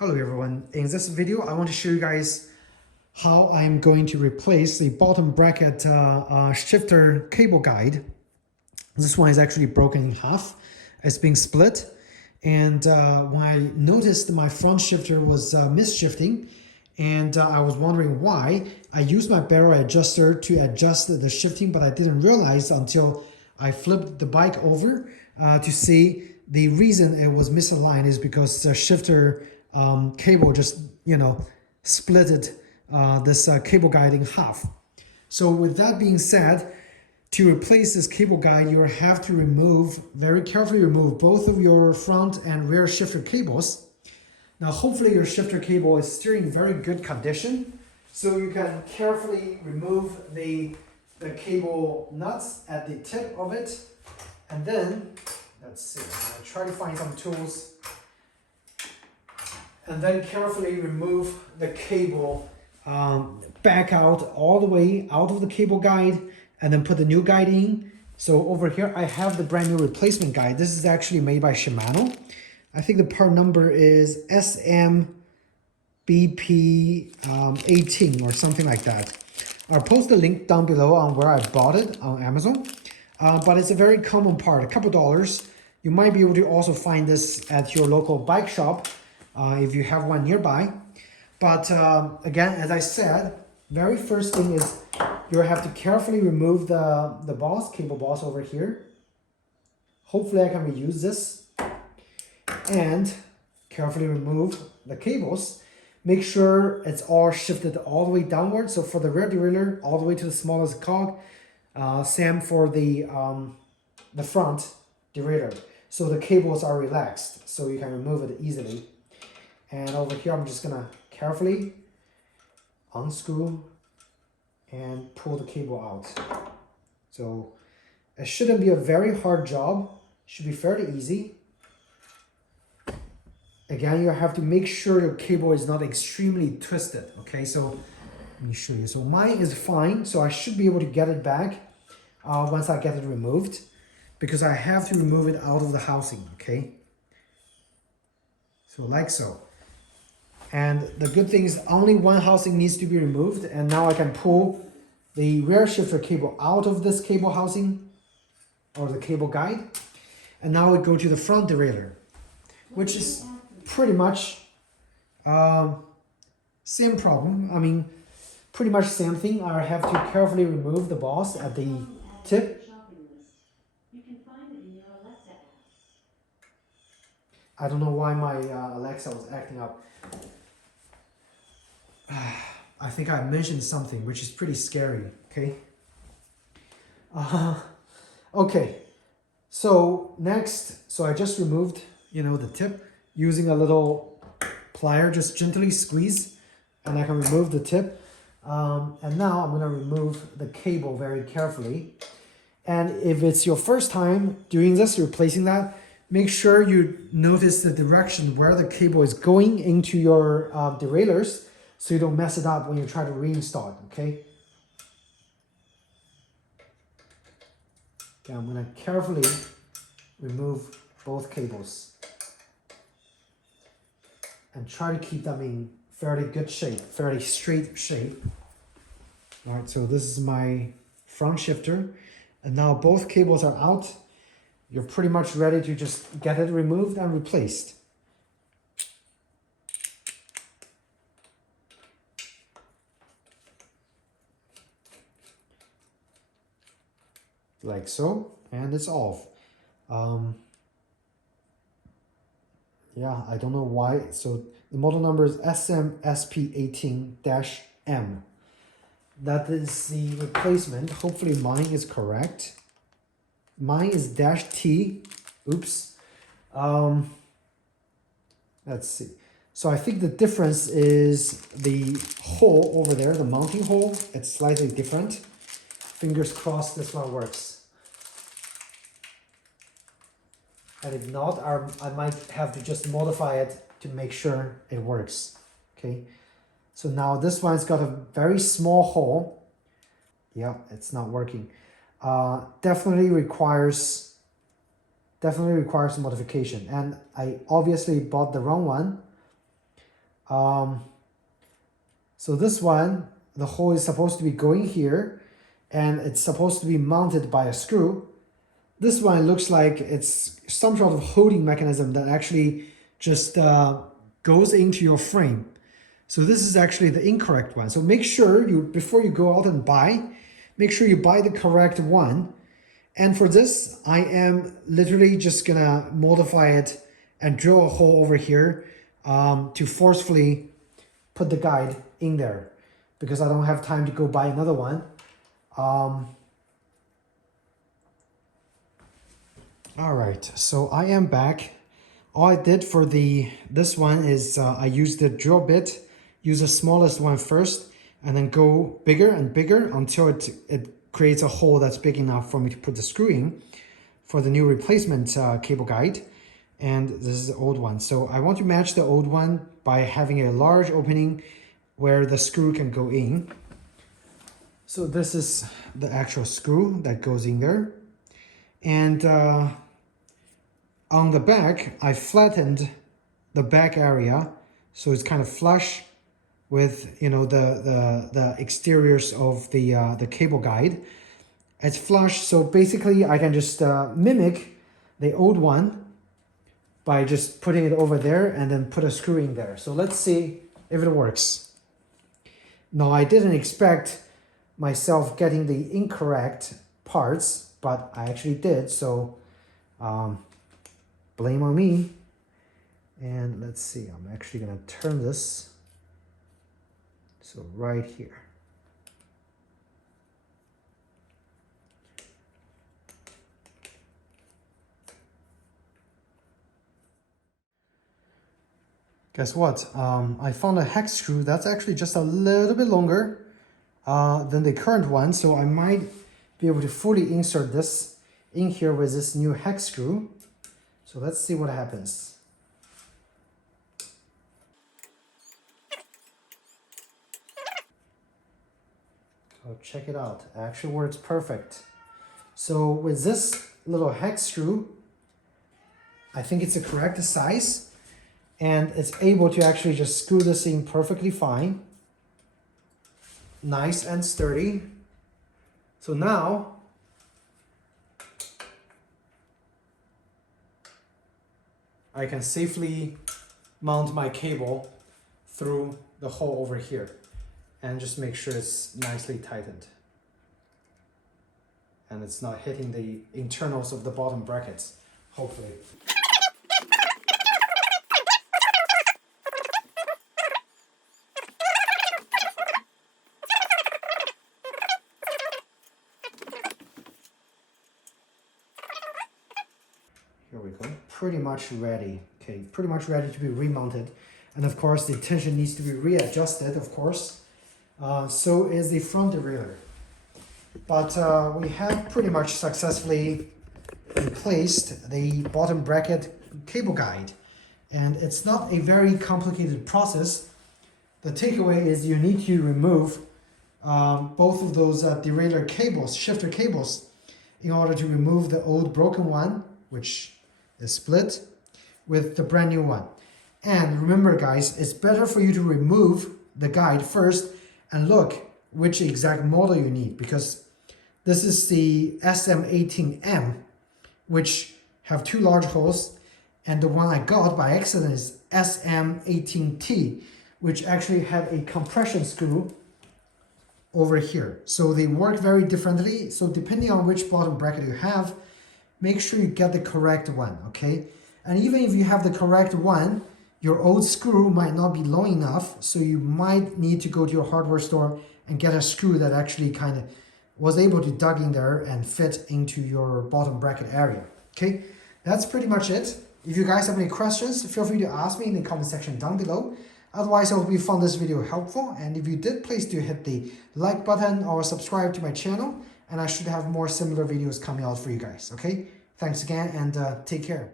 Hello everyone, in this video I want to show you guys how I'm going to replace the bottom bracket shifter cable guide. This one is actually broken in half, it's being split, and when I noticed my front shifter was misshifting, and I was wondering why, I used my barrel adjuster to adjust the shifting, but I didn't realize until I flipped the bike over to see the reason it was misaligned is because the shifter cable just, splitted this cable guide in half. So with that being said, to replace this cable guide, you have to very carefully remove both of your front and rear shifter cables. Now, hopefully your shifter cable is still in very good condition, so you can carefully remove the cable nuts at the tip of it. And then, let's see, I'm gonna try to find some tools. And then carefully remove the cable back out all the way out of the cable guide, and then put the new guide in. So over here I have the brand new replacement guide. This is actually made by Shimano. I think the part number is SMBP18 or something like that. I'll post the link down below on where I bought it on Amazon. But it's a very common part, a couple dollars. You might be able to also find this at your local bike shop if you have one nearby. But again, as I said, very first thing is you have to carefully remove the cable boss over here. Hopefully I can reuse this. And carefully remove the cables. Make sure it's all shifted all the way downward. So for the rear derailleur, all the way to the smallest cog. Same for the front derailleur. So the cables are relaxed, so you can remove it easily. And over here, I'm just gonna carefully unscrew and pull the cable out. So it shouldn't be a very hard job. It should be fairly easy. Again, you have to make sure your cable is not extremely twisted. Okay, so let me show you. So mine is fine, so I should be able to get it back once I get it removed, because I have to remove it out of the housing. Okay, so like so. And the good thing is only one housing needs to be removed, and now I can pull the rear shifter cable out of this cable housing or the cable guide, and now we go to the front derailleur, which is pretty much same problem. I mean, pretty much same thing. I have to carefully remove the boss at the tip. I don't know why my Alexa was acting up. I think I mentioned something which is pretty scary, okay? Okay, so next, so I just removed, the tip using a little plier, just gently squeeze, and I can remove the tip. And now I'm gonna remove the cable very carefully. And if it's your first time doing this, replacing that, make sure you notice the direction where the cable is going into your derailleurs, so you don't mess it up when you try to reinstall it, okay? Okay, I'm gonna carefully remove both cables and try to keep them in fairly good shape, fairly straight shape. All right, so this is my front shifter, and now both cables are out. You're pretty much ready to just get it removed and replaced. Like so, and it's off. Yeah, I don't know why. So the model number is SMSP18-M. That is the replacement. Hopefully mine is correct. Mine is -T. Oops. Let's see. So I think the difference is the hole over there, the mounting hole. It's slightly different. Fingers crossed this one works. And if not, I might have to just modify it to make sure it works. Okay. So now this one's got a very small hole. Yeah, it's not working. Definitely requires modification. And I obviously bought the wrong one. So this one, the hole is supposed to be going here, and it's supposed to be mounted by a screw. This one looks like it's some sort of holding mechanism that actually just goes into your frame. So this is actually the incorrect one. So make sure before you go out and buy, make sure you buy the correct one. And for this, I am literally just gonna modify it and drill a hole over here to forcefully put the guide in there because I don't have time to go buy another one. All right, so I am back. All I did for this one is I used the drill bit, use the smallest one first, and then go bigger and bigger until it creates a hole that's big enough for me to put the screw in for the new replacement cable guide. And this is the old one. So I want to match the old one by having a large opening where the screw can go in. So this is the actual screw that goes in there. And on the back, I flattened the back area so it's kind of flush with, you know, the exteriors of the cable guide. It's flush, so basically I can just mimic the old one by just putting it over there and then put a screw in there. So let's see if it works. Now I didn't expect myself getting the incorrect parts, but I actually did, so blame on me. And let's see, I'm actually gonna turn this. So right here. Guess what? I found a hex screw that's actually just a little bit longer than the current one, so I might be able to fully insert this in here with this new hex screw. So let's see what happens. Oh, check it out. It actually works perfect. So with this little hex screw, I think it's the correct size, and it's able to actually just screw this in perfectly fine. Nice and sturdy. So now I can safely mount my cable through the hole over here and just make sure it's nicely tightened and it's not hitting the internals of the bottom brackets, hopefully. Here we go, pretty much ready. Okay, pretty much ready to be remounted. And of course, the tension needs to be readjusted, of course. So is the front derailleur. But we have pretty much successfully replaced the bottom bracket cable guide. And it's not a very complicated process. The takeaway is you need to remove both of those derailleur cables, shifter cables, in order to remove the old broken one, which is split, with the brand new one. And remember guys, it's better for you to remove the guide first and look which exact model you need, because this is the SM18M, which have two large holes, and the one I got by accident is SM18T, which actually had a compression screw over here. So they work very differently. So depending on which bottom bracket you have, make sure you get the correct one, okay? And even if you have the correct one, your old screw might not be long enough, so you might need to go to your hardware store and get a screw that actually kind of was able to dug in there and fit into your bottom bracket area, okay? That's pretty much it. If you guys have any questions, feel free to ask me in the comment section down below. Otherwise, I hope you found this video helpful, and if you did, please do hit the like button or subscribe to my channel, and I should have more similar videos coming out for you guys, okay? Thanks again, and take care.